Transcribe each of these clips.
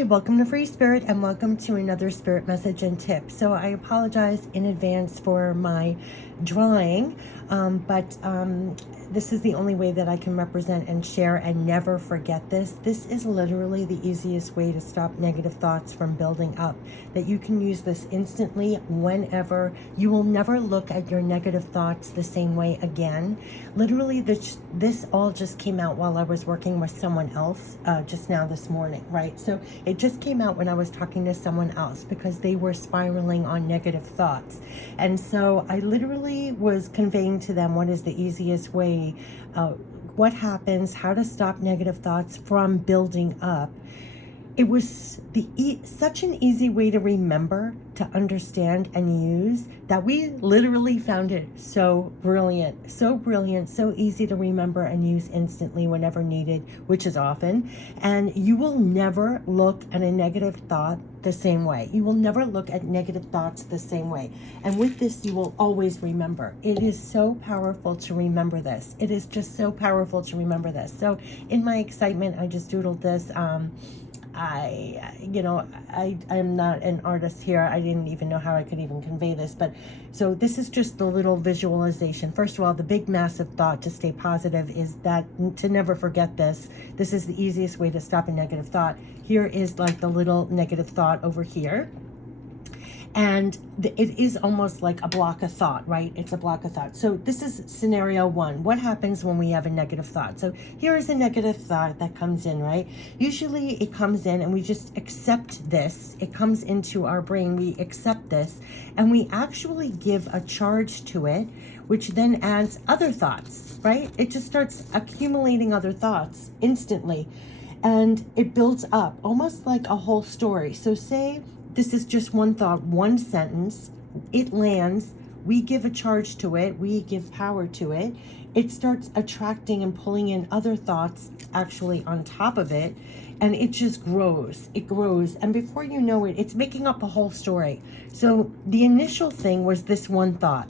Hi, welcome to Free Spirit and welcome to another spirit message and tip. So I apologize in advance for my drawing, but this is the only way that I can represent and share and never forget this. This is literally the easiest way to stop negative thoughts from building up, that you can use this instantly whenever. You will never look at your negative thoughts the same way again. Literally, this all just came out while I was working with someone else just now this morning, right? So it just came out when I was talking to someone else because they were spiraling on negative thoughts. And so I literally was conveying to them what is the easiest way, what happens, how to stop negative thoughts from building up. It was such an easy way to remember, to understand and use, that we literally found it so brilliant, so easy to remember and use instantly whenever needed, which is often. And you will never look at a negative thought the same way. You will never look at negative thoughts the same way. And with this, you will always remember. It is so powerful to remember this. It is just so powerful to remember this. So in my excitement, I just doodled this. I'm not an artist here. I didn't even know how I could even convey this. But so this is just the little visualization. First of all, the big massive thought to stay positive is that to never forget this. This is the easiest way to stop a negative thought. Here is like the little negative thought over here. And it is almost like a block of thought, right? It's a block of thought. So this is scenario one. What happens when we have a negative thought? So here is a negative thought that comes in, right? Usually it comes in and we just accept this. It comes into our brain. We accept this and we actually give a charge to it, which then adds other thoughts, right? It just starts accumulating other thoughts instantly. And it builds up almost like a whole story. So say this is just one thought, one sentence. It lands. We give a charge to it. We give power to it. It starts attracting and pulling in other thoughts actually on top of it. And it just grows. It grows. And before you know it, it's making up a whole story. So the initial thing was this one thought.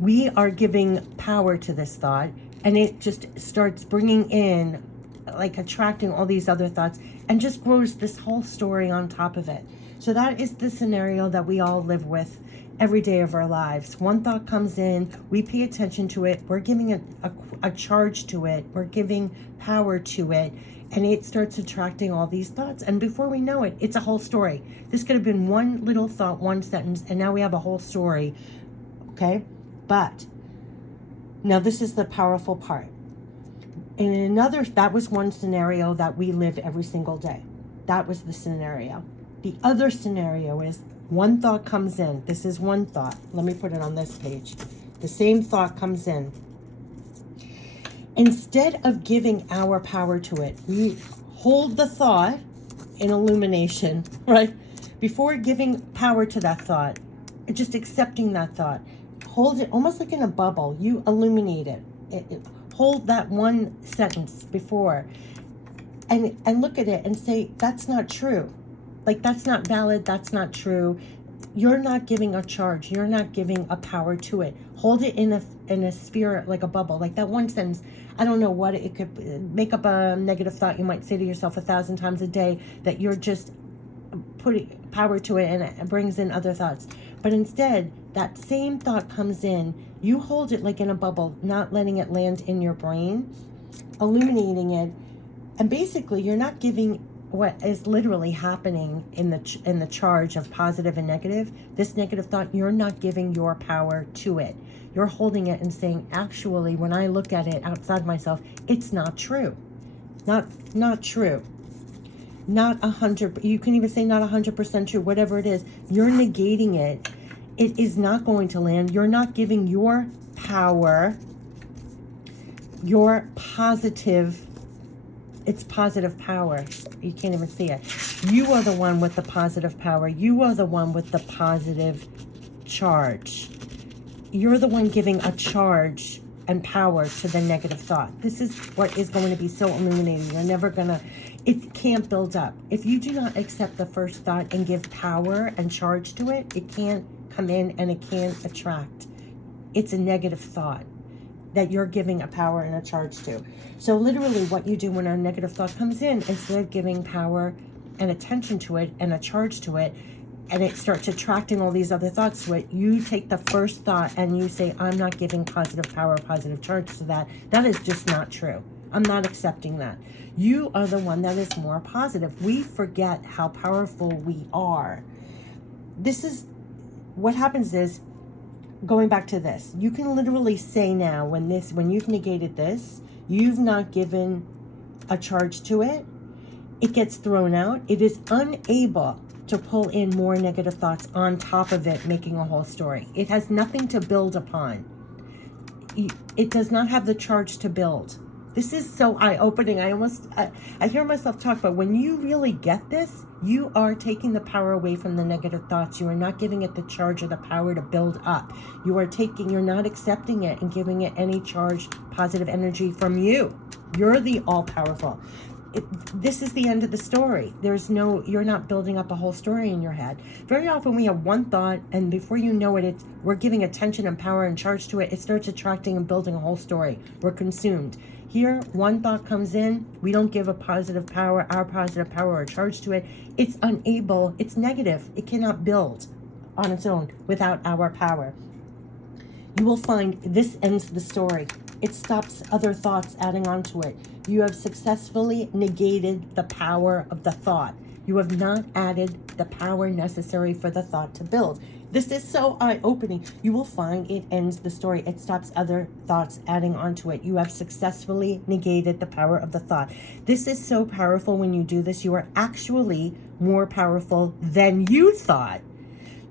We are giving power to this thought. And it just starts bringing in, like attracting all these other thoughts, and just grows this whole story on top of it. So that is the scenario that we all live with every day of our lives. One thought comes in, we pay attention to it, we're giving a charge to it, we're giving power to it, and it starts attracting all these thoughts. And before we know it, it's a whole story. This could have been one little thought, one sentence, and now we have a whole story, okay? But now this is the powerful part. In another, that was one scenario that we live every single day. That was the scenario. The other scenario is one thought comes in. This is one thought. Let me put it on this page. The same thought comes in. Instead of giving our power to it, we hold the thought in illumination, right? Before giving power to that thought, just accepting that thought, hold it almost like in a bubble. You illuminate it. Hold that one sentence before and look at it and say, that's not true. Like, that's not valid. That's not true. You're not giving a charge. You're not giving a power to it. Hold it in a sphere, like a bubble, like that one sentence. I don't know what it could make up a negative thought. You might say to yourself 1,000 times a day that you're just putting power to it and it brings in other thoughts. But instead, that same thought comes in, you hold it like in a bubble, not letting it land in your brain, illuminating it, and basically you're not giving what is literally happening in the charge of positive and negative. This negative thought, you're not giving your power to it. You're holding it and saying, actually, when I look at it outside myself, it's not true. Not true. Not 100, you can even say not 100% true, whatever it is, you're negating it. It is not going to land. You're not giving your power, your positive, it's positive power. You can't even see it. You are the one with the positive power. You are the one with the positive charge. You're the one giving a charge and power to the negative thought. This is what is going to be so illuminating. You're never gonna, it can't build up. If you do not accept the first thought and give power and charge to it, it can't come in and it can't attract. It's a negative thought that you're giving a power and a charge to. So literally what you do when a negative thought comes in, instead of giving power and attention to it and a charge to it, and it starts attracting all these other thoughts to it, you take the first thought and you say, I'm not giving positive power, positive charge to that. That is just not true. I'm not accepting that. You are the one that is more positive. We forget how powerful we are. This is what happens is, going back to this, you can literally say now, when you've negated this, you've not given a charge to it, it gets thrown out. It is unable to pull in more negative thoughts on top of it, making a whole story. It has nothing to build upon. It does not have the charge to build. This is so eye-opening. I hear myself talk, but when you really get this, you are taking the power away from the negative thoughts. You are not giving it the charge or the power to build up. You're not accepting it and giving it any charged positive energy from you. You're the all-powerful. This is the end of the story. You're not building up a whole story in your head. Very often we have one thought, and before you know it, we're giving attention and power and charge to it. It starts attracting and building a whole story. We're consumed. Here, one thought comes in, we don't give our positive power or charge to it. It's negative. It cannot build on its own without our power. You will find this ends the story. It stops other thoughts adding on to it. You have successfully negated the power of the thought. You have not added the power necessary for the thought to build. This is so eye-opening. You will find it ends the story. It stops other thoughts adding onto it. You have successfully negated the power of the thought. This is so powerful. When you do this, you are actually more powerful than you thought.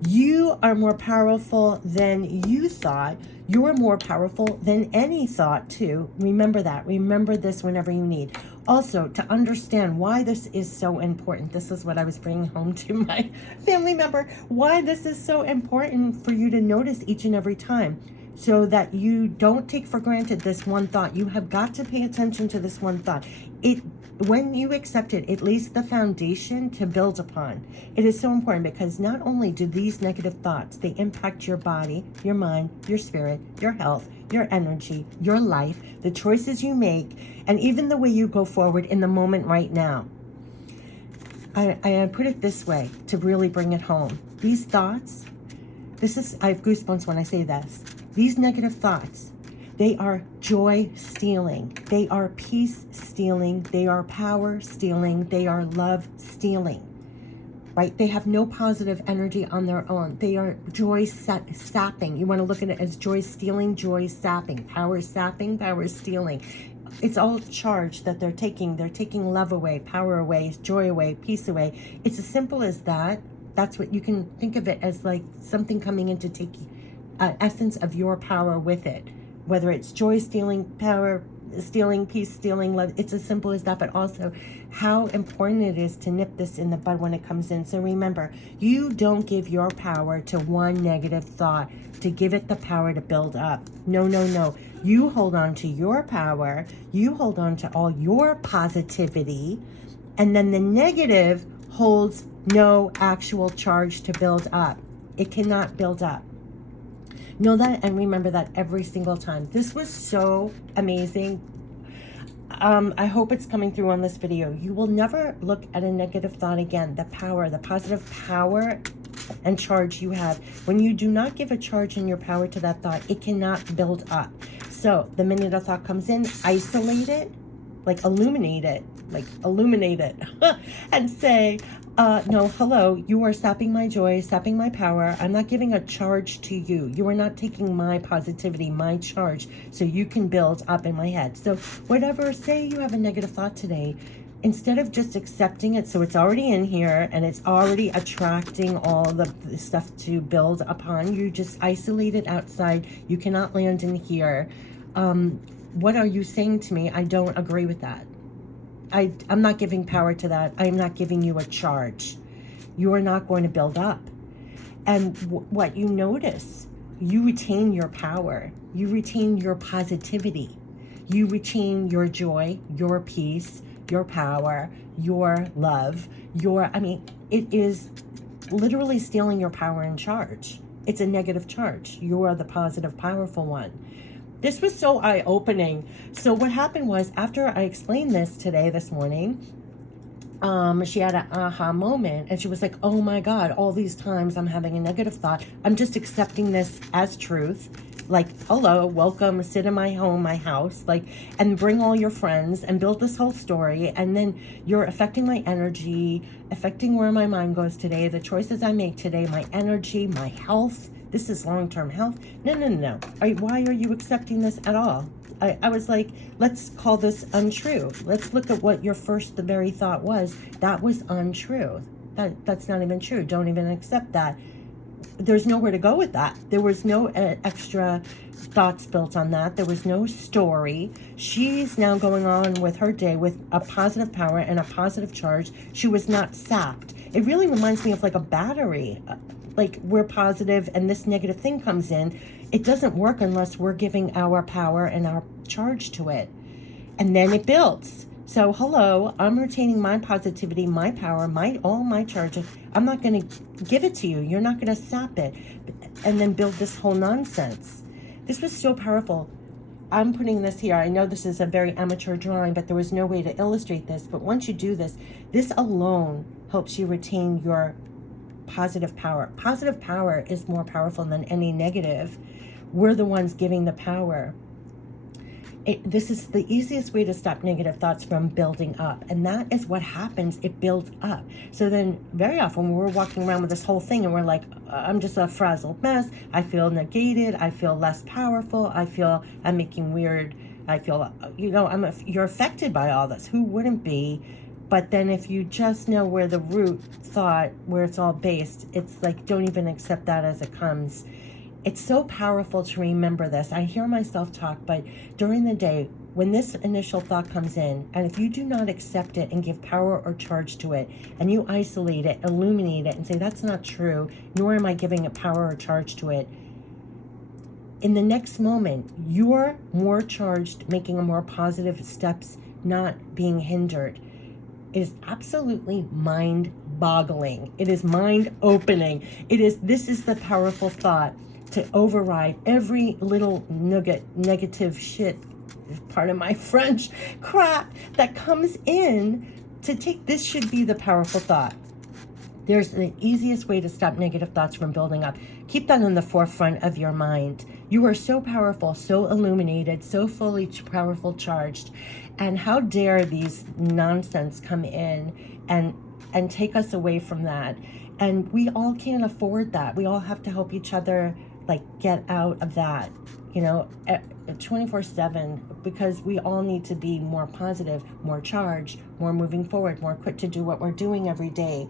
You are more powerful than you thought. You are more powerful than any thought, too. Remember that. Remember this whenever you need. Also, to understand why this is so important, this is what I was bringing home to my family member, why this is so important for you to notice each and every time, so that you don't take for granted this one thought. You have got to pay attention to this one thought. When you accept it, it lays the foundation to build upon. It is so important because not only do these negative thoughts, they impact your body, your mind, your spirit, your health, your energy, your life, the choices you make, and even the way you go forward in the moment right now. I put it this way to really bring it home. These thoughts, I have goosebumps when I say this. These negative thoughts, they are joy stealing. They are peace stealing. They are power stealing. They are love stealing, right? They have no positive energy on their own. They are joy sapping. You want to look at it as joy stealing, joy sapping, power stealing. It's all charge that they're taking. They're taking love away, power away, joy away, peace away. It's as simple as that. That's what you can think of it as, like something coming in to take essence of your power with it. Whether it's joy stealing, power stealing, peace stealing, love, it's as simple as that. But also how important it is to nip this in the bud when it comes in. So remember, you don't give your power to one negative thought to give it the power to build up. No. You hold on to your power. You hold on to all your positivity. And then the negative holds no actual charge to build up. It cannot build up. Know that and remember that every single time. This was so amazing. I hope it's coming through on this video. You will never look at a negative thought again. The positive power and charge you have. When you do not give a charge in your power to that thought, it cannot build up. So the minute a thought comes in, isolate it, illuminate it, and say, no, hello, you are sapping my joy, sapping my power. I'm not giving a charge to you. You are not taking my positivity, my charge, so you can build up in my head. So say you have a negative thought today, instead of just accepting it, so it's already in here and it's already attracting all the stuff to build upon, you just isolate it outside. You cannot land in here. What are you saying to me? I don't agree with that. I'm not giving power to that. I'm not giving you a charge. You are not going to build up. And what you notice, you retain your power. You retain your positivity. You retain your joy, your peace, your power, your love, it is literally stealing your power and charge. It's a negative charge. You are the positive, powerful one. This was so eye-opening. So what happened was, after I explained this morning, she had an aha moment, and she was like, oh my God, all these times I'm having a negative thought. I'm just accepting this as truth. Like, hello, welcome, sit in my home, my house, like, and bring all your friends and build this whole story. And then you're affecting my energy, affecting where my mind goes today, the choices I make today, my energy, my health. This is long-term health. No, no, no, no. Why are you accepting this at all? I was like, let's call this untrue. Let's look at what your first, the very thought was. That was untrue. That's not even true. Don't even accept that. There's nowhere to go with that. There was no extra thoughts built on that. There was no story. She's now going on with her day with a positive power and a positive charge. She was not sapped. It really reminds me of like a battery. Like, we're positive and this negative thing comes in. It doesn't work unless we're giving our power and our charge to it. And then it builds. So, hello, I'm retaining my positivity, my power, all my charges. I'm not going to give it to you. You're not going to sap it. And then build this whole nonsense. This was so powerful. I'm putting this here. I know this is a very amateur drawing, but there was no way to illustrate this. But once you do this, this alone helps you retain your positive power. Positive power is more powerful than any negative. We're the ones giving the power. This is the easiest way to stop negative thoughts from building up. And that is what happens. It builds up. So then very often we're walking around with this whole thing and we're like, I'm just a frazzled mess. I feel negated. I feel less powerful. I feel I'm making weird. I feel, you're affected by all this. Who wouldn't be? But then if you just know where the root thought, where it's all based, it's like, don't even accept that as it comes. It's so powerful to remember this. I hear myself talk, but during the day, when this initial thought comes in, and if you do not accept it and give power or charge to it, and you isolate it, illuminate it, and say, that's not true, nor am I giving it power or charge to it, in the next moment, you're more charged, making a more positive steps, not being hindered. It is absolutely mind-boggling. It is mind-opening. This is the powerful thought to override every little nugget, negative shit, pardon my French, crap that comes in to take. This should be the powerful thought. There's the easiest way to stop negative thoughts from building up. Keep that in the forefront of your mind. You are so powerful, so illuminated, so fully powerful charged. And how dare these nonsense come in and take us away from that. And we all can't afford that. We all have to help each other, like, get out of that, 24/7, because we all need to be more positive, more charged, more moving forward, more quick to do what we're doing every day.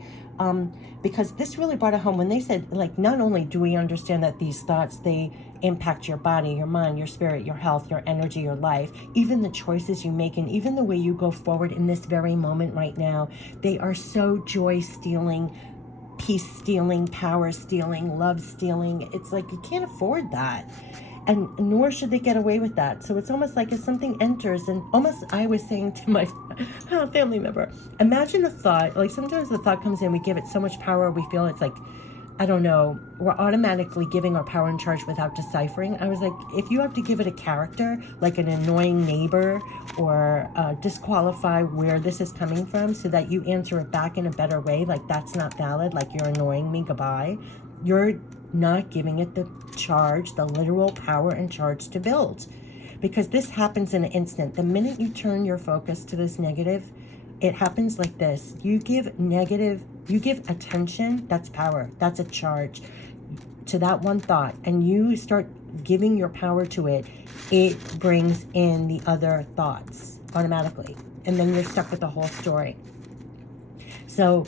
Because this really brought it home when they said, like, not only do we understand that these thoughts, they impact your body, your mind, your spirit, your health, your energy, your life, even the choices you make, and even the way you go forward in this very moment right now, they are so joy-stealing, peace-stealing, power-stealing, love-stealing. It's like you can't afford that. And nor should they get away with that. So it's almost like if something enters, and almost I was saying to my family member, imagine a thought, like sometimes the thought comes in, we give it so much power, we feel it's like, I don't know, we're automatically giving our power and charge without deciphering. I was like, if you have to give it a character, like an annoying neighbor, or disqualify where this is coming from so that you answer it back in a better way, like that's not valid, like you're annoying me, goodbye. You're not giving it the charge, the literal power and charge to build. Because this happens in an instant. The minute you turn your focus to this negative, it happens like this. You give attention, that's power, that's a charge to that one thought, and you start giving your power to it, it brings in the other thoughts automatically. And then you're stuck with the whole story. So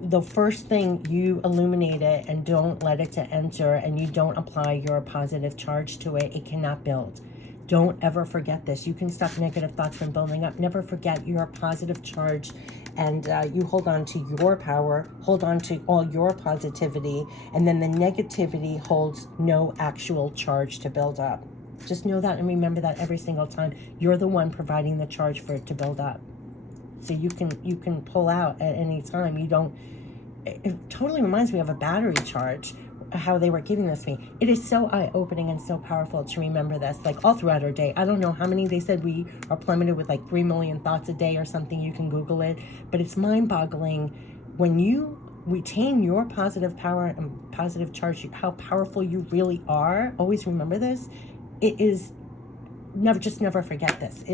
the first thing, you illuminate it and don't let it to enter, and you don't apply your positive charge to it, it cannot build. Don't ever forget this. You can stop negative thoughts from building up. Never forget your positive charge, and you hold on to your power, hold on to all your positivity, and then the negativity holds no actual charge to build up. Just know that and remember that every single time. You're the one providing the charge for it to build up. So you can pull out at any time. It totally reminds me of a battery charge. how they were giving this to me. It is so eye-opening and so powerful to remember this, like all throughout our day. I don't know how many, they said we are plummeted with like 3 million thoughts a day or something. You can Google it, but it's mind-boggling when you retain your positive power and positive charge, how powerful you really are. Always remember this. It is never forget this.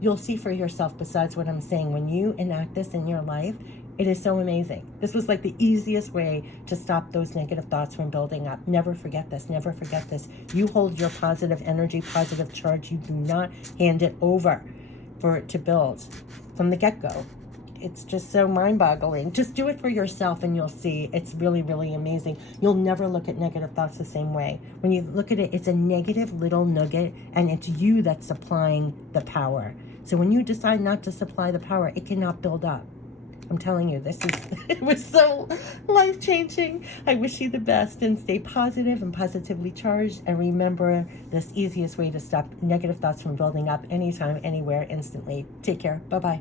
You'll see for yourself, besides what I'm saying, when you enact this in your life, it is so amazing. This was like the easiest way to stop those negative thoughts from building up. Never forget this. Never forget this. You hold your positive energy, positive charge. You do not hand it over for it to build from the get-go. It's just so mind-boggling. Just do it for yourself and you'll see. It's really, really amazing. You'll never look at negative thoughts the same way. When you look at it, it's a negative little nugget, and it's you that's supplying the power. So when you decide not to supply the power, it cannot build up. I'm telling you, it was so life-changing. I wish you the best, and stay positive and positively charged. And remember this easiest way to stop negative thoughts from building up anytime, anywhere, instantly. Take care. Bye-bye.